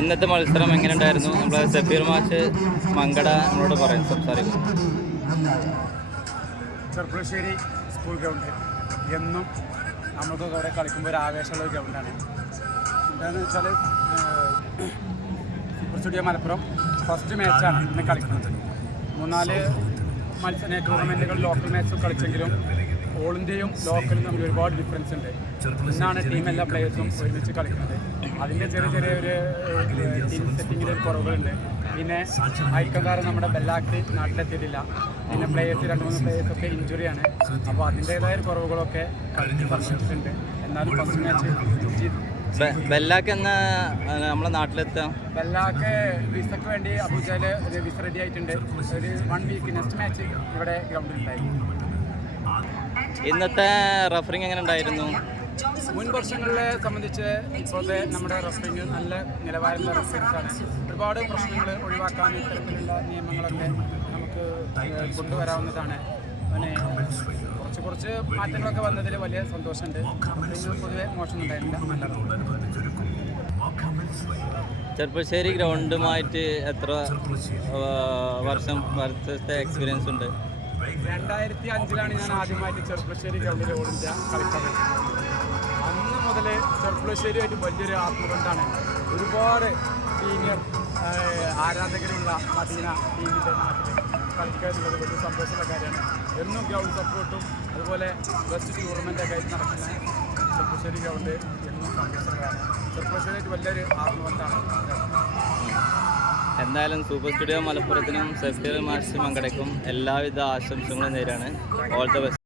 ഇന്നത്തെ മത്സരം എങ്ങനെ ഉണ്ടായിരുന്നു? നമ്മളെ സഫീർ മാഷ് മങ്കട നമ്മളോട് പറയാം, സംസാരിക്കും. ചെർപ്പുളശ്ശേരി സ്കൂൾ ഗ്രൗണ്ട് എന്നും നമുക്ക് അവിടെ കളിക്കുമ്പോൾ ഒരു ആവേശമുള്ള ഒരു ഗ്രൗണ്ടാണ്. എന്താണെന്ന് വെച്ചാൽ സൂപ്പർ സ്റ്റുഡിയോ മലപ്പുറം ഫസ്റ്റ് മാച്ചാണ് ഇന്ന് കളിക്കുന്നത്. 3-4 ടൂർണമെൻറ്റുകൾ ലോക്കൽ മാച്ചും കളിച്ചെങ്കിലും ഓൾ ഇന്ത്യയും ലോക്കലും തമ്മിൽ ഒരുപാട് ഡിഫറൻസ് ഉണ്ട്. ഇന്നാണ് ടീം എല്ലാ പ്ലേയേഴ്സും ഒരുമിച്ച് കളിക്കുന്നത്. അതിൻ്റെ ചെറിയ ഒരു ടീം സെറ്റിങ്ങിൽ കുറവുകളുണ്ട്. പിന്നെ ഐക്കംകാരൻ നമ്മുടെ ബെല്ലാക്ക് നാട്ടിലെത്തിയിട്ടില്ല. പിന്നെ പ്ലേയേഴ്സ് 2-3 പ്ലേയേഴ്സൊക്കെ ഇഞ്ചുറിയാണ്. അപ്പോൾ അതിൻ്റേതായ കുറവുകളൊക്കെ കളിച്ച് സംഭവിച്ചിട്ടുണ്ട്. എന്നാലും ഫസ്റ്റ് മാച്ച് ബെല്ലാക്ക് എന്ന നമ്മളെ നാട്ടിലെത്താം. ബെല്ലാക്ക് വിസക്ക് വേണ്ടി അബുജയിൽ വിസ റെഡി ആയിട്ടുണ്ട്. ഒരു 1 വീക്ക് നെക്സ്റ്റ് മാച്ച് ഇവിടെ ഗ്രൗണ്ടിൽ ഉണ്ടായിരുന്നു. ഇന്നത്തെ റഫറിങ് എങ്ങനെ ഉണ്ടായിരുന്നു? മുൻ വർഷങ്ങളെ സംബന്ധിച്ച് ഇപ്പോഴത്തെ നമ്മുടെ റഫറിങ് നല്ല നിലവാരമുള്ള റഫറിങ്സാണ്. ഒരുപാട് പ്രശ്നങ്ങൾ ഒഴിവാക്കാൻ ഇത്തരത്തിലുള്ള നിയമങ്ങളൊക്കെ നമുക്ക് കൊണ്ടുവരാവുന്നതാണ്. പിന്നെ കുറച്ച് മാറ്റങ്ങളൊക്കെ വന്നതിൽ വലിയ സന്തോഷമുണ്ട്. പൊതുവെ മോശമൊന്നുണ്ടായിരുന്നില്ല, നല്ലതാണ്. ചെർപ്പുളശ്ശേരി ഗ്രൗണ്ടുമായിട്ട് എത്ര വർഷത്തെ എക്സ്പീരിയൻസ് ഉണ്ട്? 2005 ഞാൻ ആദ്യമായിട്ട് ചെർപ്പുളശ്ശേരി ഗ്രൗണ്ടിൽ ഓൾ ഇന്ത്യ കളിക്കാൻ പറ്റുന്നത്. അന്ന് മുതൽ ചെർപ്പുളശ്ശേരിയായിട്ട് വലിയൊരു ആത്മബന്ധമാണ്. ഒരുപാട് സീനിയർ ആരാധകരുള്ള മദീന ടീമിൻ്റെ നാട്ടിൽ കളിക്കുക എന്നുള്ളത് വലിയ സന്തോഷമുള്ള കാര്യമാണ്. എന്നും ഗ്രൗണ്ട് സപ്പോർട്ടും അതുപോലെ ബെസ്റ്റ് ടൂർണമെൻ്റൊക്കെ ആയിട്ട് നടക്കുന്ന ചെർപ്പുളശ്ശേരി ഗ്രൗണ്ട് എന്നും സന്തോഷമുള്ളതാണ്. ചെർപ്പുളശ്ശേരിയായിട്ട് വലിയൊരു ആത്മബന്ധമാണ്. എന്തായാലും സൂപ്പർ സ്റ്റുഡിയോ മലപ്പുറത്തിനും സഫീർ മാഷ് മങ്കടയ്ക്കും എല്ലാവിധ ആശംസകളും നേരാണ്. All the best.